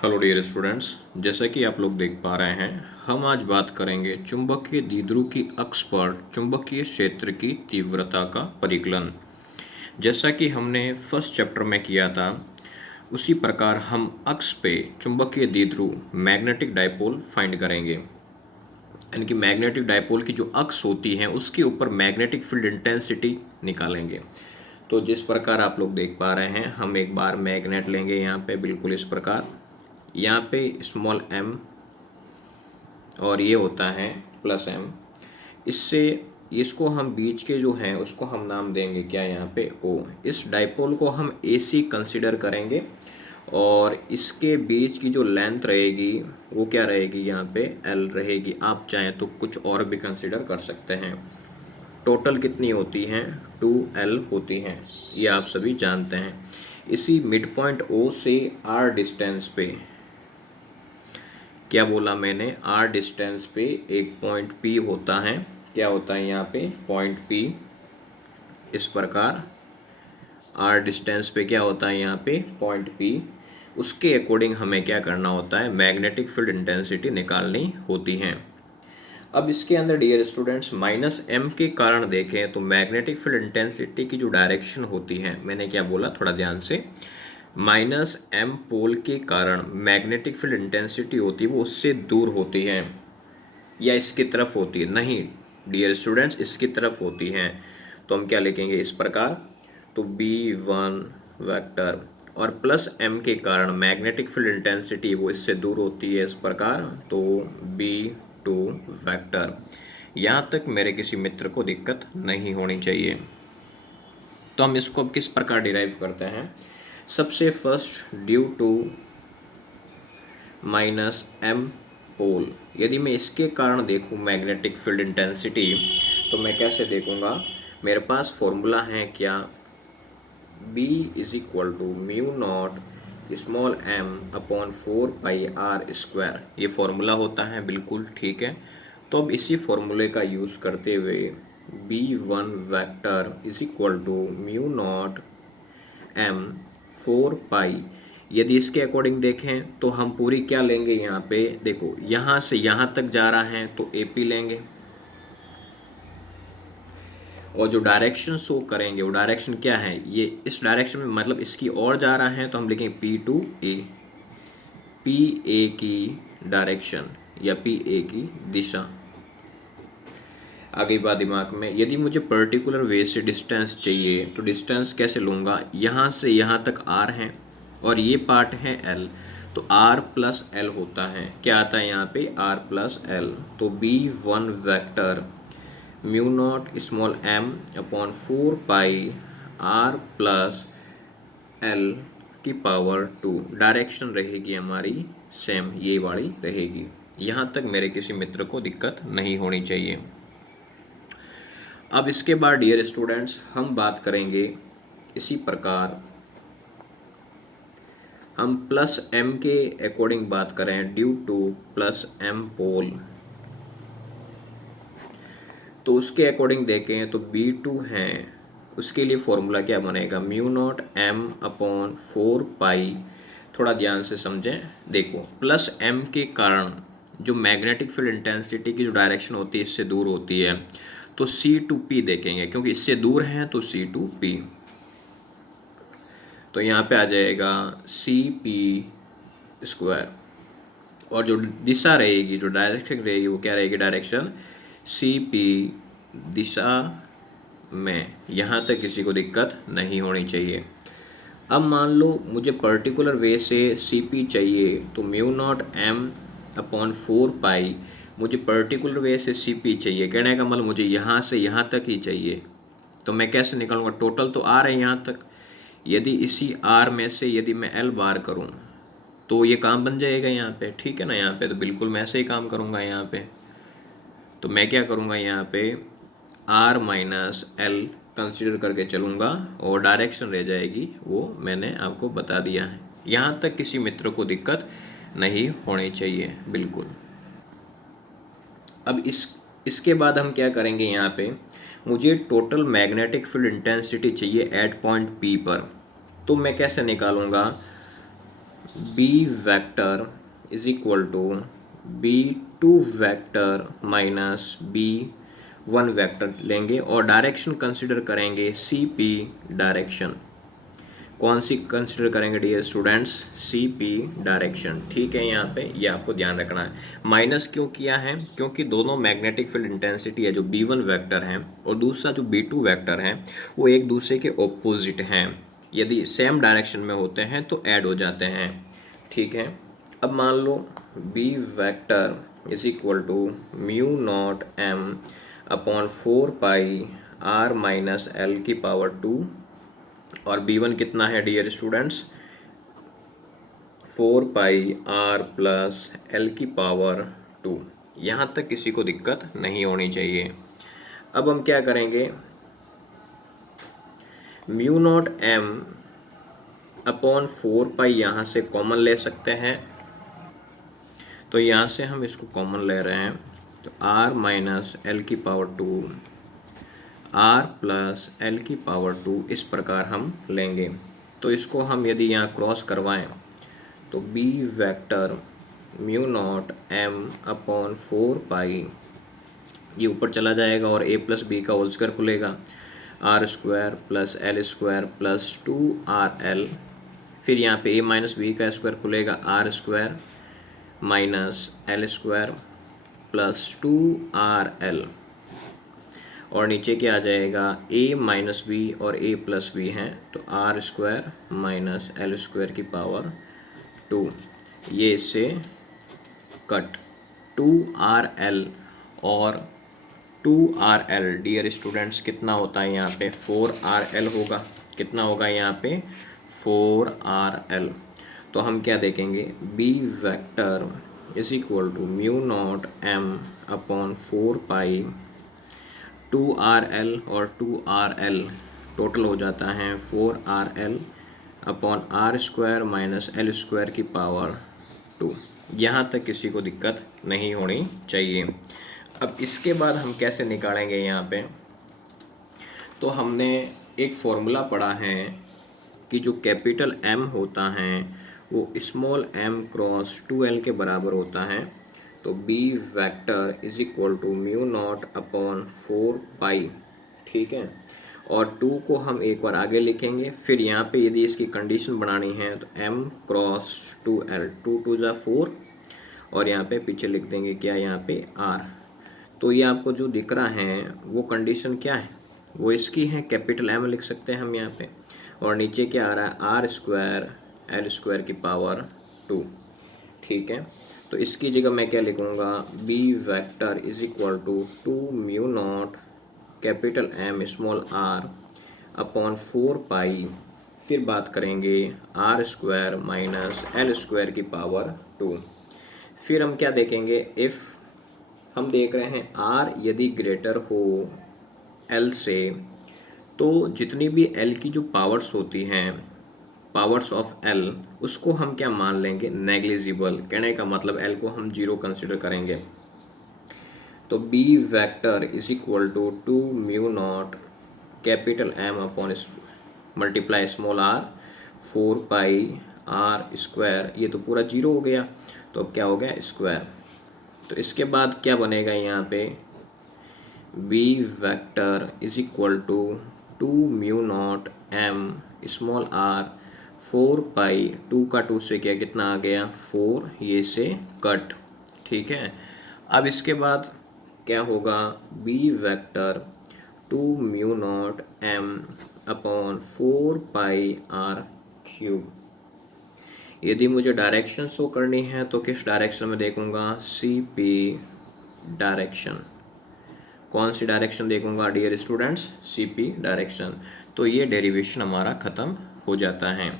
Hello dear students, जैसा कि आप लोग देख पा रहे हैं, हम आज बात करेंगे चुंबकीय द्विध्रुव की अक्ष पर चुंबकीय क्षेत्र की तीव्रता का परिकलन। जैसा कि हमने फर्स्ट चैप्टर में किया था, उसी प्रकार हम अक्ष पे चुंबकीय द्विध्रुव मैग्नेटिक डायपोल फाइंड करेंगे। यानी कि मैग्नेटिक डायपोल की जो अक्ष होती है उसके ऊपर मैग्नेटिक फील्ड इंटेंसिटी निकालेंगे। तो जिस प्रकार आप लोग देख पा रहे हैं, हम एक बार मैग्नेट लेंगे यहाँ पे बिल्कुल इस प्रकार। यहाँ पे स्मॉल m और ये होता है प्लस m। इससे इसको हम बीच के जो हैं उसको हम नाम देंगे क्या, यहाँ पे O। इस डाइपोल को हम AC कंसिडर करेंगे और इसके बीच की जो लेंथ रहेगी वो क्या रहेगी, यहाँ पे L रहेगी। आप चाहें तो कुछ और भी कंसिडर कर सकते हैं। टोटल कितनी होती हैं, 2L होती हैं, ये आप सभी जानते हैं। इसी मिड पॉइंट O से R डिस्टेंस पे, क्या बोला मैंने, R डिस्टेंस पे एक पॉइंट P होता है। क्या होता है यहाँ पे, पॉइंट P। इस प्रकार R डिस्टेंस पे क्या होता है यहाँ पे, पॉइंट P। उसके अकॉर्डिंग हमें क्या करना होता है, मैग्नेटिक फील्ड इंटेंसिटी निकालनी होती है। अब इसके अंदर डियर स्टूडेंट्स -m के कारण देखें तो मैग्नेटिक फील्ड इंटेंसिटी की जो डायरेक्शन होती है, मैंने क्या बोला थोड़ा ध्यान से, -m पोल के कारण मैग्नेटिक फील्ड इंटेंसिटी होती है वो उससे दूर होती है या इसकी तरफ होती है। नहीं डियर स्टूडेंट्स, इसकी तरफ होती है। तो हम क्या लिखेंगे इस प्रकार, तो B1 वेक्टर और प्लस m के कारण मैग्नेटिक फील्ड इंटेंसिटी वो इससे दूर होती है इस प्रकार, तो B2 वेक्टर। यहाँ तक मेरे किसी मित्र को दिक्कत नहीं होनी चाहिए। तो हम इसको अब किस प्रकार डिराइव करते हैं, सबसे फर्स्ट ड्यू टू -m पोल। यदि मैं इसके कारण देखूं मैग्नेटिक फील्ड इंटेंसिटी, तो मैं कैसे देखूंगा, मेरे पास फॉर्मूला है क्या, B is equal to mu naught small m upon 4πr²। ये फॉर्मूला होता है, बिल्कुल ठीक है। तो अब इसी फॉर्मूले का यूज़ करते हुए B1 vector is equal to mu naught m 4π, यदि इसके अकॉर्डिंग देखें तो हम पूरी क्या लेंगे, यहाँ पे देखो यहाँ से यहाँ तक जा रहा है तो AP लेंगे, और जो डायरेक्शन शो करेंगे वो डायरेक्शन क्या है, ये इस डायरेक्शन में मतलब इसकी ओर जा रहा है तो हम लिखेंगे P2A। PA की डायरेक्शन या PA की दिशा। आगे बात दिमाग में, यदि मुझे पर्टिकुलर वे से डिस्टेंस चाहिए तो डिस्टेंस कैसे लूँगा, यहाँ से यहाँ तक R है और ये पार्ट है L, तो R प्लस L होता है। क्या आता है यहाँ पे, R प्लस L। तो B1 vector mu naught small m upon 4π R plus L की पावर 2। डायरेक्शन रहेगी हमारी सेम, ये वाली रहेगी। यहाँ तक मेरे किसी मित्र को दिक्कत नहीं होनी चाहिए। अब इसके बाद डियर स्टूडेंट्स हम बात करेंगे इसी प्रकार, हम प्लस m के अकॉर्डिंग बात करें ड्यू टू प्लस m पोल, तो उसके अकॉर्डिंग देखें तो B2 है, उसके लिए फॉर्मूला क्या बनेगा, म्यू नॉट m अपॉन 4π। थोड़ा ध्यान से समझें, देखो प्लस m के कारण जो मैग्नेटिक फील्ड इंटेंसिटी की जो डायरेक्शन होती है इससे दूर होती है, तो C2P देखेंगे, क्योंकि इससे दूर है तो C2P। तो यहाँ पे आ जाएगा CP², और जो दिशा रहेगी, जो डायरेक्शन रहेगी वो क्या रहेगी, डायरेक्शन CP दिशा में। यहाँ तक किसी को दिक्कत नहीं होनी चाहिए। अब मान लो मुझे पर्टिकुलर वे से CP चाहिए, तो म्यू नॉट m अपॉन 4π, मुझे पर्टिकुलर वे से CP चाहिए, कहने का मतलब मुझे यहाँ से यहाँ तक ही चाहिए। तो मैं कैसे निकालूंगा, टोटल तो R है यहाँ तक, यदि इसी R में से यदि मैं L बार करूँ तो ये काम बन जाएगा यहाँ पे, ठीक है ना। यहाँ पे तो बिल्कुल मैं ऐसे ही काम करूँगा। यहाँ पे तो मैं क्या करूँगा, यहाँ पे R माइनस L कंसिडर करके चलूँगा और डायरेक्शन रह जाएगी वो मैंने आपको बता दिया है। यहाँ तक किसी मित्र को दिक्कत नहीं होनी चाहिए, बिल्कुल। अब इसके बाद हम क्या करेंगे, यहाँ पे मुझे टोटल मैग्नेटिक फील्ड इंटेंसिटी चाहिए एट पॉइंट P पर। तो मैं कैसे निकालूंगा, B vector is equal to B2 vector minus B1 vector लेंगे और डायरेक्शन कंसिडर करेंगे CP डायरेक्शन। कौन सी कंसिडर करेंगे डियर स्टूडेंट्स? CP direction. ठीक है, यहाँ पे ये आपको ध्यान रखना है। माइनस क्यों किया है? क्योंकि दोनों मैग्नेटिक फील्ड इंटेंसिटी है जो B1 वेक्टर है और दूसरा जो B2 वेक्टर है वो एक दूसरे के ऑपोजिट हैं। यदि सेम डायरेक्शन में होते हैं तो ऐड हो जाते हैं। ठीक है, अब मान लो B vector is equal to mu naught M upon 4 pi R minus L की पावर 2 और B1 कितना है dear students? 4 pi R plus L की पावर 2। यहाँ तक किसी को दिक्कत नहीं होनी चाहिए। अब हम क्या करेंगे, म्यू नॉट M अपॉन 4 पाई यहाँ से कॉमन ले सकते हैं, तो यहाँ से हम इसको कॉमन ले रहे हैं तो R माइनस L की पावर 2 R प्लस L की पावर 2 इस प्रकार हम लेंगे। तो इसको हम यदि यहाँ क्रॉस करवाएं तो B vector mu naught M upon 4 पाई ये ऊपर चला जाएगा और A प्लस बी का होल स्क्वायर खुलेगा, R square plus L square plus 2RL, फिर यहाँ पे A माइनस बी का स्क्वायर खुलेगा, R square minus L square plus 2RL और नीचे क्या आ जाएगा, A माइनस बी और A प्लस बी हैं तो R square minus L square की पावर 2, ये इससे कट 2RL और 2RL डियर स्टूडेंट्स कितना होता है यहाँ पे 4RL होगा। कितना होगा यहाँ पे 4RL। तो हम क्या देखेंगे, B vector is equal to mu naught M upon 4 pi 2RL और 2RL टोटल हो जाता है 4RL upon R square minus L square की पावर 2। यहाँ तक किसी को दिक्कत नहीं होनी चाहिए। अब इसके बाद हम कैसे निकालेंगे यहाँ पे, तो हमने एक फॉर्मूला पढ़ा है कि जो कैपिटल M होता है वो स्मॉल m क्रॉस 2L के बराबर होता है। तो B vector is equal to mu naught upon 4 pi, ठीक है, और 2 को हम एक बार आगे लिखेंगे, फिर यहाँ पे यदि इसकी कंडीशन बनानी है तो m क्रॉस 2L, 2 2 जा 4 और यहाँ पे पीछे लिख देंगे क्या, यहाँ पे R। तो ये आपको जो दिख रहा है वो कंडीशन क्या है, वो इसकी है, कैपिटल M लिख सकते हैं हम यहाँ पे, और नीचे क्या आ रहा है R स्क्वायर L स्क्वायर की पावर 2। ठीक है, तो इसकी जगह मैं क्या लिखूँगा, B vector is equal to 2 mu naught capital M small r upon 4 pi, फिर बात करेंगे R square minus L square की पावर 2। फिर हम क्या देखेंगे, इफ़ हम देख रहे हैं R यदि ग्रेटर हो L से तो जितनी भी L की जो पावर्स होती हैं, पावर्स ऑफ L, उसको हम क्या मान लेंगे, नेग्लिजिबल। कहने का मतलब L को हम जीरो कंसिडर करेंगे। तो B vector is equal to 2 mu naught capital M upon multiply small r 4 pi R square, ये तो पूरा जीरो हो गया, तो अब क्या हो गया स्क्वायर। तो इसके बाद क्या बनेगा यहाँ पे, B vector is equal to 2 mu naught M small r 4 pi, 2 का 2 से क्या कितना आ गया 4, ये से कट। ठीक है, अब इसके बाद क्या होगा, B vector 2 mu naught M upon 4 pi R cube. यदि मुझे डायरेक्शन शो करनी है तो किस डायरेक्शन में देखूंगा, CP डायरेक्शन। कौन सी डायरेक्शन देखूंगा डियर स्टूडेंट्स, CP डायरेक्शन। तो ये डेरिवेशन हमारा ख़त्म हो जाता है।